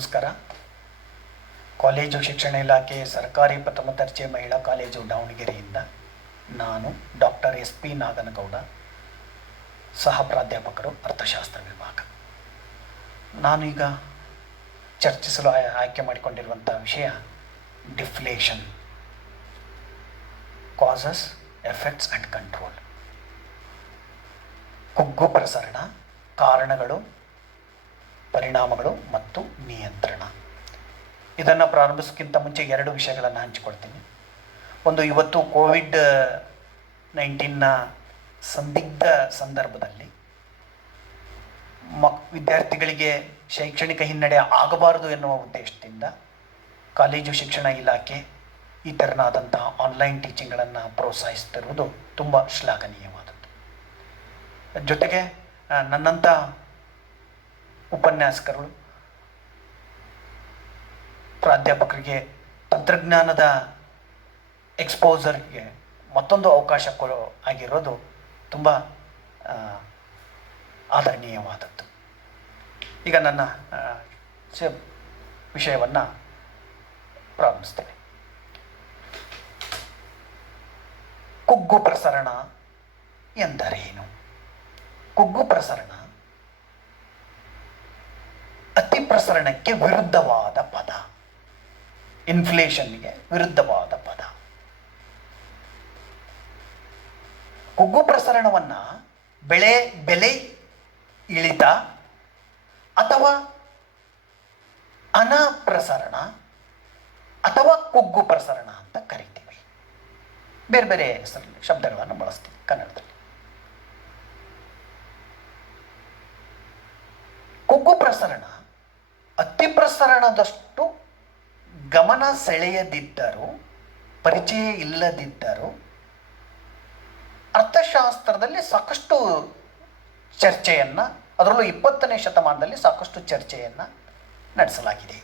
ನಮಸ್ಕಾರ. ಕಾಲೇಜು ಶಿಕ್ಷಣ ಇಲಾಖೆ ಸರ್ಕಾರಿ ಪ್ರಥಮ ದರ್ಜೆ ಮಹಿಳಾ ಕಾಲೇಜು ದಾವಣಗೆರೆಯಿಂದ ನಾನು ಡಾಕ್ಟರ್ SP ನಾಗನಗೌಡ, ಸಹ ಪ್ರಾಧ್ಯಾಪಕರು, ಅರ್ಥಶಾಸ್ತ್ರ ವಿಭಾಗ. ನಾನೀಗ ಚರ್ಚಿಸಲು ಆಯ್ಕೆ ಮಾಡಿಕೊಂಡಿರುವಂಥ ವಿಷಯ deflation, causes, effects and control. ಕುಗ್ಗು ಪ್ರಸರಣ, ಕಾರಣಗಳು, ಪರಿಣಾಮಗಳು ಮತ್ತು ನಿಯಂತ್ರಣ. ಇದನ್ನು ಪ್ರಾರಂಭಿಸೋಕ್ಕಿಂತ ಮುಂಚೆ ಎರಡು ವಿಷಯಗಳನ್ನು ಹಂಚಿಕೊಳ್ತೀನಿ. ಒಂದು, ಇವತ್ತು ಕೋವಿಡ್-19 ಸಂದಿಗ್ಧ ಸಂದರ್ಭದಲ್ಲಿ ವಿದ್ಯಾರ್ಥಿಗಳಿಗೆ ಶೈಕ್ಷಣಿಕ ಹಿನ್ನಡೆ ಆಗಬಾರದು ಎನ್ನುವ ಉದ್ದೇಶದಿಂದ ಕಾಲೇಜು ಶಿಕ್ಷಣ ಇಲಾಖೆ ಈ ಥರನಾದಂಥ ಆನ್ಲೈನ್ ಟೀಚಿಂಗ್ಗಳನ್ನು ಪ್ರೋತ್ಸಾಹಿಸ್ತಿರುವುದು ತುಂಬ ಶ್ಲಾಘನೀಯವಾದದ್ದು. ಜೊತೆಗೆ ನನ್ನಂಥ ಉಪನ್ಯಾಸಕರು, ಪ್ರಾಧ್ಯಾಪಕರಿಗೆ ತಂತ್ರಜ್ಞಾನದ ಎಕ್ಸ್ಪೋಸರ್ಗೆ ಮತ್ತೊಂದು ಅವಕಾಶ ಆಗಿರೋದು ತುಂಬ ಆದರಣೀಯವಾದದ್ದು. ಈಗ ನನ್ನ ವಿಷಯವನ್ನು ಪ್ರಾರಂಭಿಸ್ತೇನೆ. ಕುಗ್ಗು ಪ್ರಸರಣ ಎಂದರೇನು? ಕುಗ್ಗು ಪ್ರಸರಣ ಅತಿ ಪ್ರಸರಣಕ್ಕೆ ವಿರುದ್ಧವಾದ ಪದ, ಇನ್ಫ್ಲೇಷನ್ಗೆ ವಿರುದ್ಧವಾದ ಪದ. ಕುಗ್ಗು ಪ್ರಸರಣವನ್ನು ಬೆಲೆ ಇಳಿತ ಅಥವಾ ಅನಪ್ರಸರಣ ಅಥವಾ ಕುಗ್ಗು ಪ್ರಸರಣ ಅಂತ ಕರಿತೀವಿ. ಬೇರೆ ಬೇರೆ ಶಬ್ದಗಳನ್ನು ಬಳಸ್ತೀವಿ ಕನ್ನಡದಲ್ಲಿ. ಕುಗ್ಗು ಪ್ರಸರಣ ಅತಿ ಪ್ರಸರಣದಷ್ಟು ಗಮನ ಸೆಳೆಯದಿದ್ದರೂ, ಪರಿಚಯ ಇಲ್ಲದಿದ್ದರೂ ಅರ್ಥಶಾಸ್ತ್ರದಲ್ಲಿ ಸಾಕಷ್ಟು ಚರ್ಚೆಯನ್ನು, ಅದರಲ್ಲೂ 20ನೇ ಶತಮಾನದಲ್ಲಿ ಸಾಕಷ್ಟು ಚರ್ಚೆಯನ್ನು ನಡೆಸಲಾಗಿದೆ.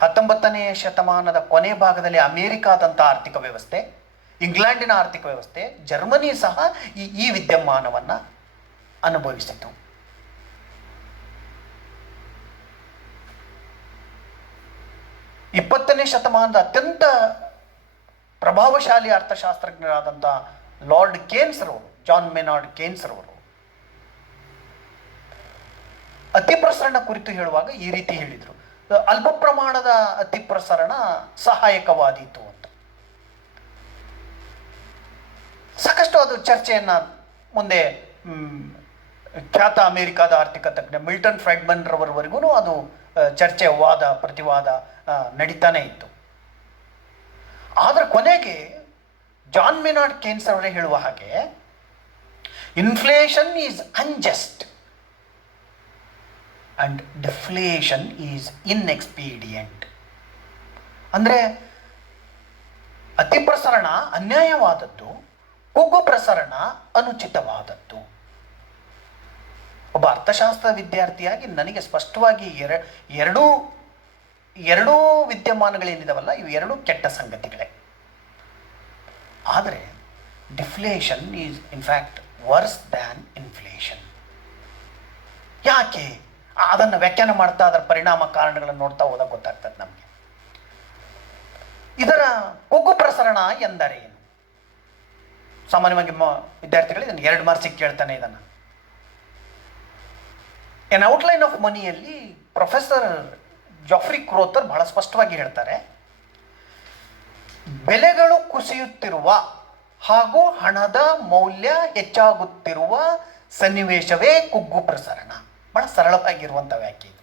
19ನೇ ಶತಮಾನದ ಕೊನೆ ಭಾಗದಲ್ಲಿ ಅಮೇರಿಕಾದಂಥ ಆರ್ಥಿಕ ವ್ಯವಸ್ಥೆ, ಇಂಗ್ಲೆಂಡಿನ ಆರ್ಥಿಕ ವ್ಯವಸ್ಥೆ, ಜರ್ಮನಿ ಸಹ ಈ ವಿದ್ಯಮಾನವನ್ನು ಅನುಭವಿಸಿತು. 20ನೇ ಶತಮಾನದ ಅತ್ಯಂತ ಪ್ರಭಾವಶಾಲಿ ಅರ್ಥಶಾಸ್ತ್ರಜ್ಞರಾದಂಥ ಲಾರ್ಡ್ ಕೇನ್ಸ್ರವರು, ಜಾನ್ ಮೆನಾರ್ಡ್ ಕೇನ್ಸ್ರವರು ಅತಿ ಪ್ರಸರಣ ಕುರಿತು ಹೇಳುವಾಗ ಈ ರೀತಿ ಹೇಳಿದರು: ಅಲ್ಪ ಪ್ರಮಾಣದ ಅತಿ ಪ್ರಸರಣ ಸಹಾಯಕವಾದೀತು ಅಂತ. ಸಾಕಷ್ಟು ಅದು ಚರ್ಚೆಯನ್ನು ಮುಂದೆ ಖ್ಯಾತ ಅಮೇರಿಕಾದ ಆರ್ಥಿಕ ತಜ್ಞ ಮಿಲ್ಟನ್ ಫ್ರೈಡ್ಮನ್ ರವರೆಗೂ ಅದು ಚರ್ಚೆ, ವಾದ ಪ್ರತಿವಾದ ನಡೀತಾನೆ ಇತ್ತು. ಆದರೆ ಕೊನೆಗೆ ಜಾನ್ ಮೆನಾರ್ಡ್ ಕೇನ್ಸ್ ಅವರೇ ಹೇಳುವ ಹಾಗೆ, inflation is unjust and deflation is inexpedient. ಅಂದರೆ ಅತಿ ಪ್ರಸರಣ ಅನ್ಯಾಯವಾದದ್ದು, ಕುಗ್ಗು ಪ್ರಸರಣ ಅನುಚಿತವಾದದ್ದು. ಒಬ್ಬ ಅರ್ಥಶಾಸ್ತ್ರ ವಿದ್ಯಾರ್ಥಿಯಾಗಿ ನನಗೆ ಸ್ಪಷ್ಟವಾಗಿ ಎರಡೂ ವಿದ್ಯಮಾನಗಳೇನಿದಾವಲ್ಲ, ಇವು ಎರಡೂ ಕೆಟ್ಟ ಸಂಗತಿಗಳೇ. ಆದರೆ deflation is in fact worse than inflation. ಯಾಕೆ? ಅದನ್ನು ವ್ಯಾಖ್ಯಾನ ಮಾಡ್ತಾ ಅದರ ಪರಿಣಾಮ ಕಾರಣಗಳನ್ನು ನೋಡ್ತಾ ಹೋದಾಗ ಗೊತ್ತಾಗ್ತದೆ ನಮಗೆ. ಇದರ ಕುಗ್ಗು ಪ್ರಸರಣ ಎಂದರೇನು? ಸಾಮಾನ್ಯವಾಗಿ ವಿದ್ಯಾರ್ಥಿಗಳು ಇದನ್ನು 2 ಮಾರ್ಕ್ಸಿಗೆ ಕೇಳ್ತಾನೆ. ಇದನ್ನು ಎನ್ ಔಟ್ಲೈನ್ ಆಫ್ ಮನಿಯಲ್ಲಿ ಪ್ರೊಫೆಸರ್ ಜಾಫ್ರಿ ಕ್ರೋತರ್ ಬಹಳ ಸ್ಪಷ್ಟವಾಗಿ ಹೇಳ್ತಾರೆ: ಬೆಲೆಗಳು ಕುಸಿಯುತ್ತಿರುವ ಹಾಗೂ ಹಣದ ಮೌಲ್ಯ ಹೆಚ್ಚಾಗುತ್ತಿರುವ ಸನ್ನಿವೇಶವೇ ಕುಗ್ಗು ಪ್ರಸರಣ. ಬಹಳ ಸರಳವಾಗಿರುವಂಥ ವ್ಯಾಖ್ಯೆ ಇದು.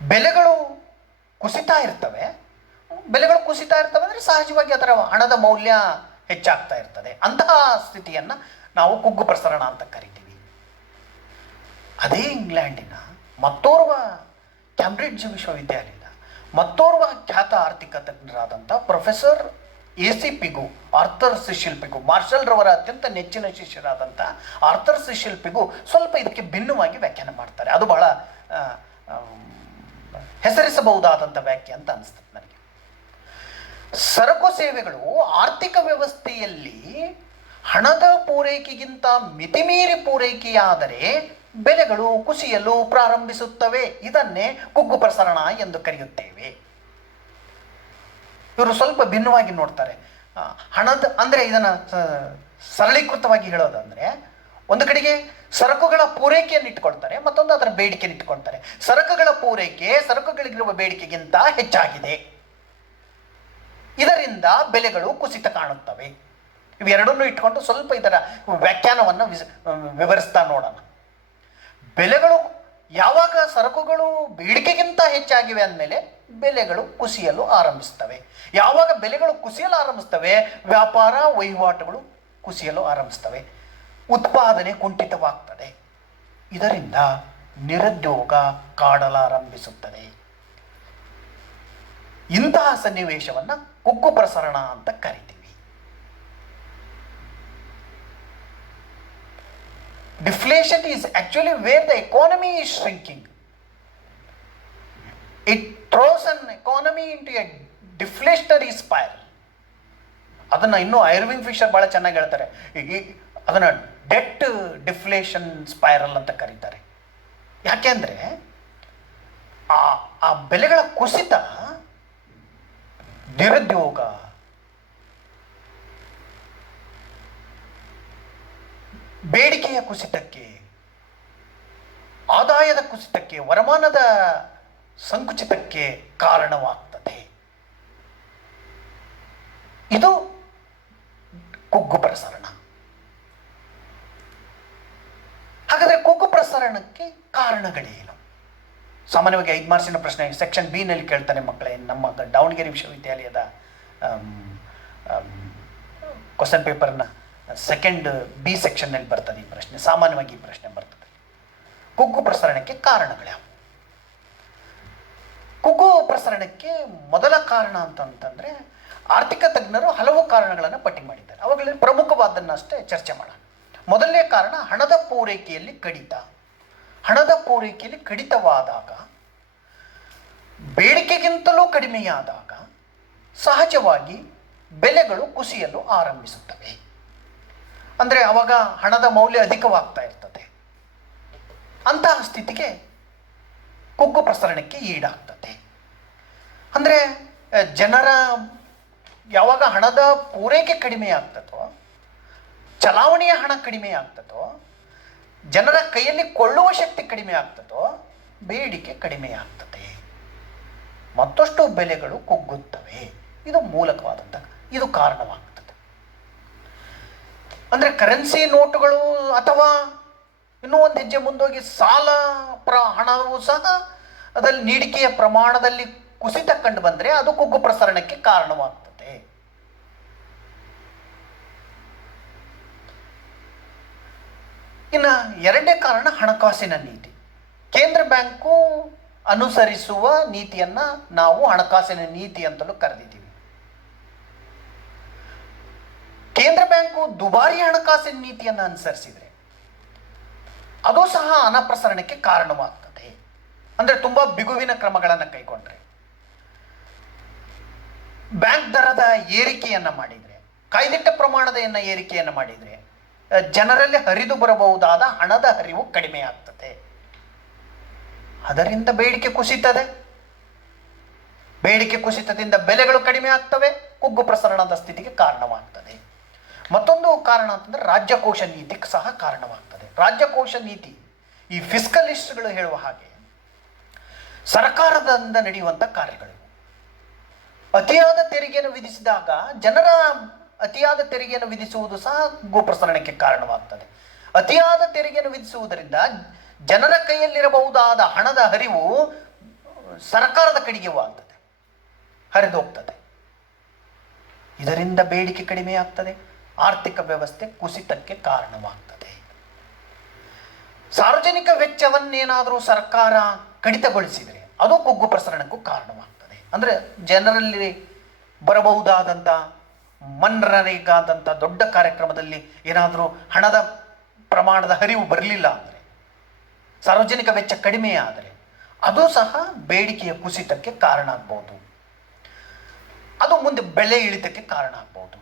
ಬೆಲೆಗಳು ಕುಸಿತಾ ಇರ್ತವೆ ಅಂದರೆ ಸಹಜವಾಗಿ ಅದರ ಹಣದ ಮೌಲ್ಯ ಹೆಚ್ಚಾಗ್ತಾ ಇರ್ತದೆ. ಅಂತಹ ಸ್ಥಿತಿಯನ್ನು ನಾವು ಕುಗ್ಗು ಪ್ರಸರಣ ಅಂತ ಕರಿತೀವಿ. ಅದೇ ಇಂಗ್ಲೆಂಡಿನ ಮತ್ತೋರ್ವ ಕ್ಯಾಂಬ್ರಿಡ್ಜ್ ವಿಶ್ವವಿದ್ಯಾಲಯದ ಮತ್ತೋರ್ವ ಖ್ಯಾತ ಆರ್ಥಿಕ ತಜ್ಞರಾದಂಥ ಪ್ರೊಫೆಸರ್ AC ಪಿಗು, ಆರ್ಥರ್ ಸಿಶಿಲ್ ಪಿಗು, ಮಾರ್ಷಲ್ ರವರ ಅತ್ಯಂತ ನೆಚ್ಚಿನ ಶಿಷ್ಯರಾದಂಥ ಆರ್ಥರ್ ಸಿಶಿಲ್ ಪಿಗು ಸ್ವಲ್ಪ ಇದಕ್ಕೆ ಭಿನ್ನವಾಗಿ ವ್ಯಾಖ್ಯಾನ ಮಾಡ್ತಾರೆ. ಅದು ಬಹಳ ಹೆಸರಿಸಬಹುದಾದಂಥ ವ್ಯಾಖ್ಯೆ ಅಂತ ಅನಿಸ್ತದೆ ನನಗೆ. ಸರಕು ಸೇವೆಗಳು ಆರ್ಥಿಕ ವ್ಯವಸ್ಥೆಯಲ್ಲಿ ಹಣದ ಪೂರೈಕೆಗಿಂತ ಮಿತಿಮೀರಿ ಪೂರೈಕೆಯಾದರೆ ಬೆಲೆಗಳು ಕುಸಿಯಲು ಪ್ರಾರಂಭಿಸುತ್ತವೆ. ಇದನ್ನೇ ಕುಗ್ಗು ಪ್ರಸರಣ ಎಂದು ಕರೆಯುತ್ತೇವೆ. ಇವರು ಸ್ವಲ್ಪ ಭಿನ್ನವಾಗಿ ನೋಡ್ತಾರೆ. ಹಣದ ಅಂದರೆ ಇದನ್ನು ಸರಳೀಕೃತವಾಗಿ ಹೇಳೋದಂದರೆ, ಒಂದು ಕಡೆಗೆ ಸರಕುಗಳ ಪೂರೈಕೆಯನ್ನು ಇಟ್ಟುಕೊಳ್ತಾರೆ, ಮತ್ತೊಂದು ಅದರ ಬೇಡಿಕೆಯನ್ನು ಇಟ್ಟುಕೊಳ್ತಾರೆ. ಸರಕುಗಳ ಪೂರೈಕೆ ಸರಕುಗಳಿಗಿರುವ ಬೇಡಿಕೆಗಿಂತ ಹೆಚ್ಚಾಗಿದೆ, ಇದರಿಂದ ಬೆಲೆಗಳು ಕುಸಿತ ಕಾಣುತ್ತವೆ. ಇವೆರಡನ್ನೂ ಇಟ್ಕೊಂಡು ಸ್ವಲ್ಪ ಇದರ ವ್ಯಾಖ್ಯಾನವನ್ನು ವಿವರಿಸ್ತಾ ನೋಡೋಣ. ಬೆಲೆಗಳು ಯಾವಾಗ ಸರಕುಗಳು ಬೇಡಿಕೆಗಿಂತ ಹೆಚ್ಚಾಗಿವೆ ಅಂದಮೇಲೆ ಬೆಲೆಗಳು ಕುಸಿಯಲು ಆರಂಭಿಸ್ತವೆ. ಯಾವಾಗ ಬೆಲೆಗಳು ಕುಸಿಯಲು ಆರಂಭಿಸ್ತವೆ, ವ್ಯಾಪಾರ ವಹಿವಾಟುಗಳು ಕುಸಿಯಲು ಆರಂಭಿಸ್ತವೆ, ಉತ್ಪಾದನೆ ಕುಂಠಿತವಾಗ್ತದೆ. ಇದರಿಂದ ನಿರುದ್ಯೋಗ ಕಾಡಲಾರಂಭಿಸುತ್ತದೆ. ಇಂತಹ ಸನ್ನಿವೇಶವನ್ನು ಕುಗ್ಗು ಪ್ರಸರಣ ಅಂತ ಕರಿತೀವಿ. Deflation is actually where the economy is shrinking. It throws an economy into a deflationary spiral. ಅದನ್ನು ಇನ್ನೂ ಐರ್ವಿಂಗ್ ಫಿಶರ್ ಭಾಳ ಚೆನ್ನಾಗಿ ಹೇಳ್ತಾರೆ. ಅದನ್ನು ಡೆಟ್ ಡಿಫ್ಲೇಷನ್ ಸ್ಪೈರಲ್ ಅಂತ ಕರೀತಾರೆ. ಯಾಕೆಂದರೆ ಆ ಬೆಲೆಗಳ ಕುಸಿತ ನಿರುದ್ಯೋಗ, ಬೇಡಿಕೆಯ ಕುಸಿತಕ್ಕೆ, ಆದಾಯದ ಕುಸಿತಕ್ಕೆ, ವರಮಾನದ ಸಂಕುಚಿತಕ್ಕೆ ಕಾರಣವಾಗ್ತದೆ. ಇದು ಕುಗ್ಗು ಪ್ರಸರಣ. ಹಾಗಾದರೆ ಕುಗ್ಗು ಪ್ರಸರಣಕ್ಕೆ ಕಾರಣಗಳೇನು? ಸಾಮಾನ್ಯವಾಗಿ 5 ಮಾರ್ಕ್ಸಿನ ಪ್ರಶ್ನೆ ಸೆಕ್ಷನ್ ಬಿ ನಲ್ಲಿ ಕೇಳ್ತಾನೆ ಮಕ್ಕಳೇ. ನಮ್ಮ ದಾವಣಗೆರೆ ವಿಶ್ವವಿದ್ಯಾಲಯದ ಕ್ವಶನ್ ಪೇಪರ್ನ ಸೆಕೆಂಡ್ ಬಿ ಸೆಕ್ಷನ್ನಲ್ಲಿ ಬರ್ತದೆ ಈ ಪ್ರಶ್ನೆ. ಸಾಮಾನ್ಯವಾಗಿ ಈ ಪ್ರಶ್ನೆ ಬರ್ತದೆ. ಕುಗ್ಗು ಪ್ರಸರಣಕ್ಕೆ ಕಾರಣಗಳ್ಯಾವು? ಕುಗ್ಗು ಪ್ರಸರಣಕ್ಕೆ ಮೊದಲ ಕಾರಣ ಅಂತಂತಂದರೆ ಆರ್ಥಿಕ ತಜ್ಞರು ಹಲವು ಕಾರಣಗಳನ್ನು ಪಟ್ಟಿ ಮಾಡಿದ್ದಾರೆ. ಅವುಗಳಲ್ಲಿ ಪ್ರಮುಖವಾದನ್ನಷ್ಟೇ ಚರ್ಚೆ ಮಾಡೋಣ. ಮೊದಲನೇ ಕಾರಣ ಹಣದ ಪೂರೈಕೆಯಲ್ಲಿ ಕಡಿತ. ಹಣದ ಪೂರೈಕೆಯಲ್ಲಿ ಕಡಿತವಾದಾಗ, ಬೇಡಿಕೆಗಿಂತಲೂ ಕಡಿಮೆಯಾದಾಗ ಸಹಜವಾಗಿ ಬೆಲೆಗಳು ಕುಸಿಯಲು ಆರಂಭಿಸುತ್ತವೆ. ಅಂದರೆ ಆವಾಗ ಹಣದ ಮೌಲ್ಯ ಅಧಿಕವಾಗ್ತಾ ಇರ್ತದೆ. ಅಂತಹ ಸ್ಥಿತಿಗೆ ಕುಗ್ಗು ಪ್ರಸರಣಕ್ಕೆ ಈಡಾಗ್ತದೆ. ಅಂದರೆ ಜನರ ಯಾವಾಗ ಹಣದ ಪೂರೈಕೆ ಕಡಿಮೆ ಆಗ್ತದೋ, ಚಲಾವಣೆಯ ಹಣ ಕಡಿಮೆ ಆಗ್ತದೋ, ಜನರ ಕೈಯಲ್ಲಿ ಕೊಳ್ಳುವ ಶಕ್ತಿ ಕಡಿಮೆ ಆಗ್ತದೋ, ಬೇಡಿಕೆ ಕಡಿಮೆ ಆಗ್ತದೆ, ಮತ್ತಷ್ಟು ಬೆಲೆಗಳು ಕುಗ್ಗುತ್ತವೆ. ಇದು ಮೂಲಕವಾದಂಥ, ಇದು ಕಾರಣವಾಗ್ತದೆ. ಅಂದರೆ ಕರೆನ್ಸಿ ನೋಟುಗಳು ಅಥವಾ ಇನ್ನೂ ಒಂದು ಹೆಜ್ಜೆ ಮುಂದೋಗಿ ಸಾಲ ಹಣವು ಸಹ ಅದರಲ್ಲಿ ನೀಡಿಕೆಯ ಪ್ರಮಾಣದಲ್ಲಿ ಕುಸಿತ ಕಂಡು ಬಂದರೆ ಅದು ಕುಗ್ಗು ಪ್ರಸರಣಕ್ಕೆ ಕಾರಣವಾಗ್ತದೆ. ಇನ್ನು ಎರಡನೇ ಕಾರಣ ಹಣಕಾಸಿನ ನೀತಿ. ಕೇಂದ್ರ ಬ್ಯಾಂಕು ಅನುಸರಿಸುವ ನೀತಿಯನ್ನು ನಾವು ಹಣಕಾಸಿನ ನೀತಿ ಅಂತಲೂ ಕರೆದಿದ್ದೀವಿ. ಕೇಂದ್ರ ಬ್ಯಾಂಕು ದುಬಾರಿ ಹಣಕಾಸಿನ ನೀತಿಯನ್ನು ಅನುಸರಿಸಿದರೆ ಅದು ಸಹ ಹಣ ಪ್ರಸರಣಕ್ಕೆ ಕಾರಣವಾಗ್ತದೆ. ಅಂದರೆ ತುಂಬ ಬಿಗುವಿನ ಕ್ರಮಗಳನ್ನು ಕೈಗೊಂಡ್ರೆ, ಬ್ಯಾಂಕ್ ದರದ ಏರಿಕೆಯನ್ನು ಮಾಡಿದರೆ, ಕಾಯ್ದಿಟ್ಟ ಪ್ರಮಾಣದ ಏರಿಕೆಯನ್ನು ಮಾಡಿದರೆ ಜನರಲ್ಲಿ ಹರಿದು ಬರಬಹುದಾದ ಹಣದ ಹರಿವು ಕಡಿಮೆ ಆಗ್ತದೆ. ಅದರಿಂದ ಬೇಡಿಕೆ ಕುಸಿತದೆ. ಬೇಡಿಕೆ ಕುಸಿತದಿಂದ ಬೆಲೆಗಳು ಕಡಿಮೆ ಆಗ್ತವೆ, ಕುಗ್ಗು ಪ್ರಸರಣದ ಸ್ಥಿತಿಗೆ ಕಾರಣವಾಗ್ತದೆ. ಮತ್ತೊಂದು ಕಾರಣ ಅಂತಂದರೆ ರಾಜ್ಯಕೋಶ ನೀತಿಗೆ ಸಹ ಕಾರಣವಾಗ್ತದೆ. ರಾಜ್ಯಕೋಶ ನೀತಿ, ಈ ಫಿಸ್ಕಲಿಸ್ಟ್ಗಳು ಹೇಳುವ ಹಾಗೆ ಸರ್ಕಾರದಿಂದ ನಡೆಯುವಂಥ ಕಾರ್ಯಗಳು. ಅತಿಯಾದ ತೆರಿಗೆಯನ್ನು ವಿಧಿಸಿದಾಗ ಜನರ ಅತಿಯಾದ ತೆರಿಗೆಯನ್ನು ವಿಧಿಸುವುದು ಸಹ ಕುಗ್ಗು ಪ್ರಸರಣಕ್ಕೆ ಕಾರಣವಾಗ್ತದೆ. ಅತಿಯಾದ ತೆರಿಗೆಯನ್ನು ವಿಧಿಸುವುದರಿಂದ ಜನರ ಕೈಯಲ್ಲಿರಬಹುದಾದ ಹಣದ ಹರಿವು ಸರ್ಕಾರದ ಕಡೆಗೆ ಆಗ್ತದೆ, ಹರಿದೋಗ್ತದೆ. ಇದರಿಂದ ಬೇಡಿಕೆ ಕಡಿಮೆ ಆಗ್ತದೆ, ಆರ್ಥಿಕ ವ್ಯವಸ್ಥೆ ಕುಸಿತಕ್ಕೆ ಕಾರಣವಾಗ್ತದೆ. ಸಾರ್ವಜನಿಕ ವೆಚ್ಚವನ್ನೇನಾದರೂ ಸರ್ಕಾರ ಕಡಿತಗೊಳಿಸಿದರೆ ಅದು ಕುಗ್ಗು ಪ್ರಸರಣಕ್ಕೂ ಕಾರಣವಾಗ್ತದೆ. ಅಂದರೆ ಜನರಲ್ಲಿ ಬರಬಹುದಾದಂಥ ಮನ್ರೇಗಾದಂಥ ದೊಡ್ಡ ಕಾರ್ಯಕ್ರಮದಲ್ಲಿ ಏನಾದರೂ ಹಣದ ಪ್ರಮಾಣದ ಹರಿವು ಬರಲಿಲ್ಲ ಅಂದರೆ, ಸಾರ್ವಜನಿಕ ವೆಚ್ಚ ಕಡಿಮೆ ಆದರೆ ಅದು ಸಹ ಬೇಡಿಕೆಯ ಕುಸಿತಕ್ಕೆ ಕಾರಣ ಆಗ್ಬೋದು. ಅದು ಮುಂದೆ ಬೆಲೆ ಇಳಿತಕ್ಕೆ ಕಾರಣ ಆಗ್ಬೋದು.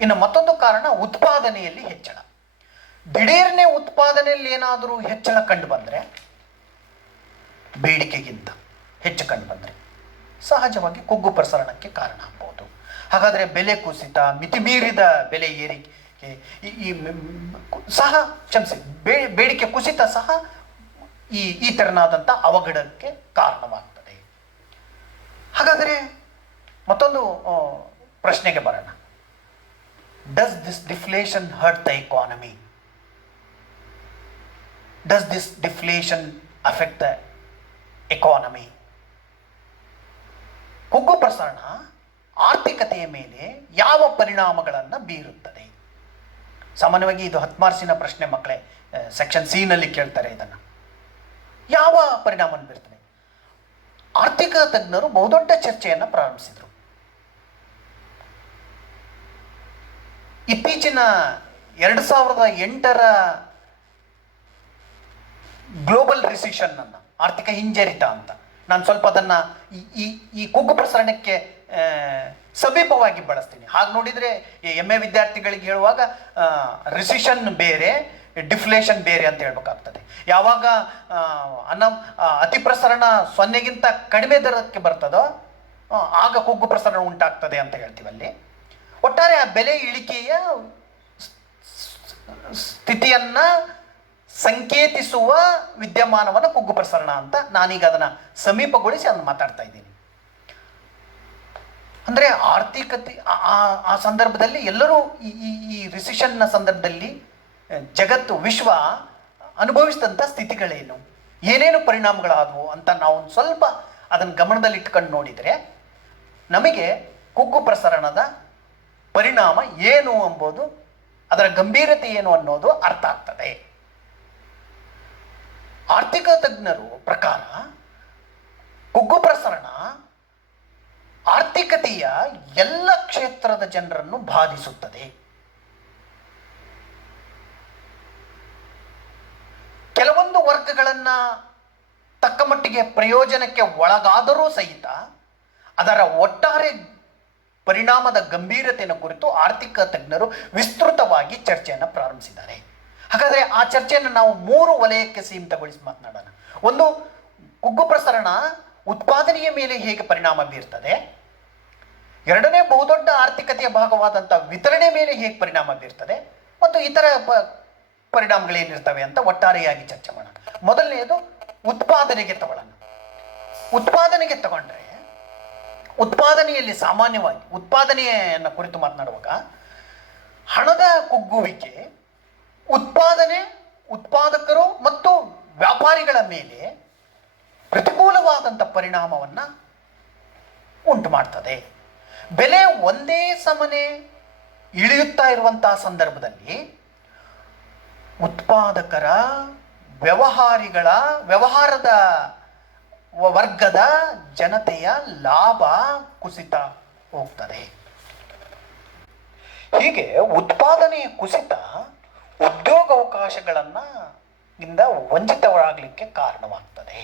ಇನ್ನು ಮತ್ತೊಂದು ಕಾರಣ ಉತ್ಪಾದನೆಯಲ್ಲಿ ಹೆಚ್ಚಳ. ದಿಢೀರ್ನೆ ಉತ್ಪಾದನೆಯಲ್ಲಿ ಏನಾದರೂ ಹೆಚ್ಚಳ ಕಂಡು ಬಂದರೆ, ಬೇಡಿಕೆಗಿಂತ ಹೆಚ್ಚು ಕಂಡು ಬಂದರೆ ಸಹಜವಾಗಿ ಕುಗ್ಗು ಪ್ರಸರಣಕ್ಕೆ ಕಾರಣ ಆಗ್ಬೋದು. ಹಾಗಾದರೆ ಬೆಲೆ ಕುಸಿತ, ಮಿತಿಮೀರಿದ ಬೆಲೆ ಏರಿಕೆ ಸಹ ಕ್ಷಮಿಸಿ ಬೇಡಿಕೆ ಕುಸಿತ ಸಹ ಈ ತೆರನಾದಂಥ ಅವಘಡಕ್ಕೆ ಕಾರಣವಾಗ್ತದೆ. ಹಾಗಾದರೆ ಮತ್ತೊಂದು ಪ್ರಶ್ನೆಗೆ ಬರೋಣ. Does this deflation hurt the economy? Does this deflation affect the economy? ಕುಗ್ಗು ಪ್ರಸರಣ ಆರ್ಥಿಕತೆಯ ಮೇಲೆ ಯಾವ ಪರಿಣಾಮಗಳನ್ನು ಬೀರುತ್ತದೆ? ಸಾಮಾನ್ಯವಾಗಿ ಇದು 10 ಮಾರ್ಕ್ಸಿನ ಪ್ರಶ್ನೆ ಮಕ್ಕಳೇ. ಸೆಕ್ಷನ್ ಸಿ ನಲ್ಲಿ ಕೇಳ್ತಾರೆ ಇದನ್ನು. ಯಾವ ಪರಿಣಾಮ ಬೀರ್ತದೆ? ಆರ್ಥಿಕ ತಜ್ಞರು ಬಹುದೊಡ್ಡ ಚರ್ಚೆಯನ್ನು ಪ್ರಾರಂಭಿಸಿದರು. ಇತ್ತೀಚಿನ 2008ರ ಗ್ಲೋಬಲ್ ರಿಸಿಷನ್ ಅನ್ನ, ಆರ್ಥಿಕ ಹಿಂಜರಿತ ಅಂತ ನಾನು ಸ್ವಲ್ಪ ಅದನ್ನು ಈ ಕುಗ್ಗು ಪ್ರಸರಣಕ್ಕೆ ಸಮೀಪವಾಗಿ ಬಳಸ್ತೀನಿ. ಹಾಗೆ ನೋಡಿದರೆ MA ವಿದ್ಯಾರ್ಥಿಗಳಿಗೆ ಹೇಳುವಾಗ ರಿಸಿಷನ್ ಬೇರೆ, ಡಿಫ್ಲೇಷನ್ ಬೇರೆ ಅಂತ ಹೇಳ್ಬೇಕಾಗ್ತದೆ. ಯಾವಾಗ ಅತಿ ಪ್ರಸರಣ 0ಗಿಂತ ಕಡಿಮೆ ದರಕ್ಕೆ ಬರ್ತದೋ ಆಗ ಕುಗ್ಗು ಪ್ರಸರಣ ಉಂಟಾಗ್ತದೆ ಅಂತ ಹೇಳ್ತೀವಲ್ಲಿ. ಒಟ್ಟಾರೆ ಆ ಬೆಲೆ ಇಳಿಕೆಯ ಸ್ಥಿತಿಯನ್ನು ಸಂಕೇತಿಸುವ ವಿದ್ಯಮಾನವನ್ನು ಕುಗ್ಗು ಪ್ರಸರಣ ಅಂತ ನಾನೀಗ ಅದನ್ನು ಸಮೀಪಗೊಳಿಸಿ ಅದನ್ನು ಮಾತಾಡ್ತಾ ಇದ್ದೀನಿ. ಅಂದರೆ ಆರ್ಥಿಕತೆ ಆ ಸಂದರ್ಭದಲ್ಲಿ ಎಲ್ಲರೂ ಈ ರಿಸಿಷನ್ನ ಸಂದರ್ಭದಲ್ಲಿ ಜಗತ್ತು, ವಿಶ್ವ ಅನುಭವಿಸಿದಂಥ ಸ್ಥಿತಿಗಳೇನು, ಏನೇನು ಪರಿಣಾಮಗಳಾದವು ಅಂತ ನಾವು ಒಂದು ಸ್ವಲ್ಪ ಅದನ್ನು ಗಮನದಲ್ಲಿಟ್ಕೊಂಡು ನೋಡಿದರೆ ನಮಗೆ ಕುಗ್ಗು ಪ್ರಸರಣದ ಪರಿಣಾಮ ಏನು ಎಂಬುದು, ಅದರ ಗಂಭೀರತೆ ಏನು ಅನ್ನೋದು ಅರ್ಥ ಆಗ್ತದೆ. ಆರ್ಥಿಕ ತಜ್ಞರು ಪ್ರಕಾರ ಕುಗ್ಗು ಪ್ರಸರಣ ಆರ್ಥಿಕತೆಯ ಎಲ್ಲ ಕ್ಷೇತ್ರದ ಜನರನ್ನು ಬಾಧಿಸುತ್ತದೆ. ಕೆಲವೊಂದು ವರ್ಗಗಳನ್ನು ತಕ್ಕ ಮಟ್ಟಿಗೆ ಪ್ರಯೋಜನಕ್ಕೆ ಒಳಗಾದರೂ ಸಹಿತ ಅದರ ಒಟ್ಟಾರೆ ಪರಿಣಾಮದ ಗಂಭೀರತೆಯನ್ನು ಕುರಿತು ಆರ್ಥಿಕ ತಜ್ಞರು ವಿಸ್ತೃತವಾಗಿ ಚರ್ಚೆಯನ್ನು ಪ್ರಾರಂಭಿಸಿದ್ದಾರೆ. ಹಾಗಾದರೆ ಆ ಚರ್ಚೆಯನ್ನು ನಾವು 3 ವಲಯಕ್ಕೆ ಸೀಮಿತಗೊಳಿಸಿ ಮಾತನಾಡೋಣ. ಒಂದು, ಕುಗ್ಗು ಪ್ರಸರಣ ಉತ್ಪಾದನೆಯ ಮೇಲೆ ಹೇಗೆ ಪರಿಣಾಮ ಬೀರ್ತದೆ. ಎರಡನೇ, ಬಹುದೊಡ್ಡ ಆರ್ಥಿಕತೆಯ ಭಾಗವಾದಂಥ ವಿತರಣೆ ಮೇಲೆ ಹೇಗೆ ಪರಿಣಾಮ ಬೀರ್ತದೆ, ಮತ್ತು ಇತರ ಪರಿಣಾಮಗಳೇನಿರ್ತವೆ ಅಂತ ಒಟ್ಟಾರೆಯಾಗಿ ಚರ್ಚೆ ಮಾಡೋಣ. ಮೊದಲನೆಯದು ಉತ್ಪಾದನೆಗೆ ತಗೊಳ್ಳೋಣ. ಉತ್ಪಾದನೆಗೆ ತಗೊಂಡ್ರೆ, ಉತ್ಪಾದನೆಯಲ್ಲಿ ಸಾಮಾನ್ಯವಾಗಿ ಉತ್ಪಾದನೆಯನ್ನು ಕುರಿತು ಮಾತನಾಡುವಾಗ ಹಣದ ಕುಗ್ಗುವಿಕೆ ಉತ್ಪಾದಕರು ಮತ್ತು ವ್ಯಾಪಾರಿಗಳ ಮೇಲೆ ಪ್ರತಿಕೂಲವಾದಂಥ ಪರಿಣಾಮವನ್ನು ಉಂಟು ಮಾಡ್ತದೆ. ಬೆಲೆ ಒಂದೇ ಸಮನೆ ಇಳಿಯುತ್ತಾ ಇರುವಂತಹ ಸಂದರ್ಭದಲ್ಲಿ ಉತ್ಪಾದಕರ, ವ್ಯವಹಾರದ ವರ್ಗದ ಜನತೆಯ ಲಾಭ ಕುಸಿತ ಹೋಗ್ತದೆ. ಹೀಗೆ ಉತ್ಪಾದನೆಯ ಕುಸಿತ ಉದ್ಯೋಗಾವಕಾಶಗಳಿಂದ ವಂಚಿತರಾಗಲಿಕ್ಕೆ ಕಾರಣವಾಗ್ತದೆ.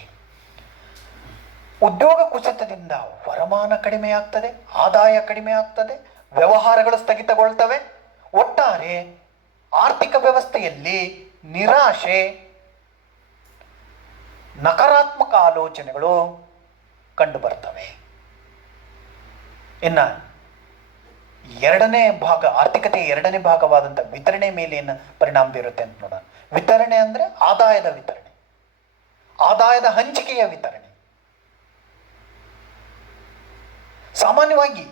ಉದ್ಯೋಗ ಕುಸಿತದಿಂದ ವರಮಾನ ಕಡಿಮೆ ಆಗ್ತದೆ, ಆದಾಯ ಕಡಿಮೆ ಆಗ್ತದೆ, ವ್ಯವಹಾರಗಳು ಸ್ಥಗಿತಗೊಳ್ತವೆ. ಒಟ್ಟಾರೆ ಆರ್ಥಿಕ ವ್ಯವಸ್ಥೆಯಲ್ಲಿ ನಿರಾಶೆ, ನಕಾರಾತ್ಮಕ ಆಲೋಚನೆಗಳು ಕಂಡು ಬರ್ತವೆ. ಇನ್ನು ಎರಡನೇ ಭಾಗ, ಆರ್ಥಿಕತೆಯ ಎರಡನೇ ಭಾಗವಾದಂಥ ವಿತರಣೆ ಮೇಲೆ ಏನು ಪರಿಣಾಮ ಬೀರುತ್ತೆ ಅಂತ ನೋಡೋಣ. ವಿತರಣೆ ಅಂದರೆ ಆದಾಯದ ವಿತರಣೆ, ಆದಾಯದ ಹಂಚಿಕೆಯ ವಿತರಣೆ. ಸಾಮಾನ್ಯವಾಗಿ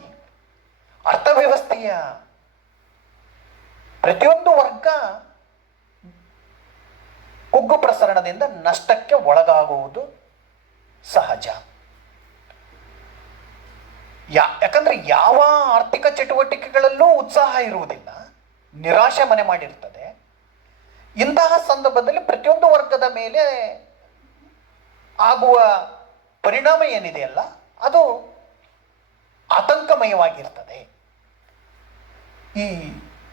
ಅರ್ಥವ್ಯವಸ್ಥೆಯ ಪ್ರತಿಯೊಂದು ವರ್ಗ ಕುಗ್ಗು ಪ್ರಸರಣದಿಂದ ನಷ್ಟಕ್ಕೆ ಒಳಗಾಗುವುದು ಸಹಜ. ಯಾಕಂದ್ರೆ ಯಾವ ಆರ್ಥಿಕ ಚಟುವಟಿಕೆಗಳಲ್ಲೂ ಉತ್ಸಾಹ ಇರುವುದಿಲ್ಲ, ನಿರಾಶೆ ಮನೆ ಮಾಡಿರ್ತದೆ. ಇಂತಹ ಸಂದರ್ಭದಲ್ಲಿ ಪ್ರತಿಯೊಂದು ವರ್ಗದ ಮೇಲೆ ಆಗುವ ಪರಿಣಾಮ ಏನಿದೆಯಲ್ಲ ಅದು ಆತಂಕಮಯವಾಗಿರ್ತದೆ.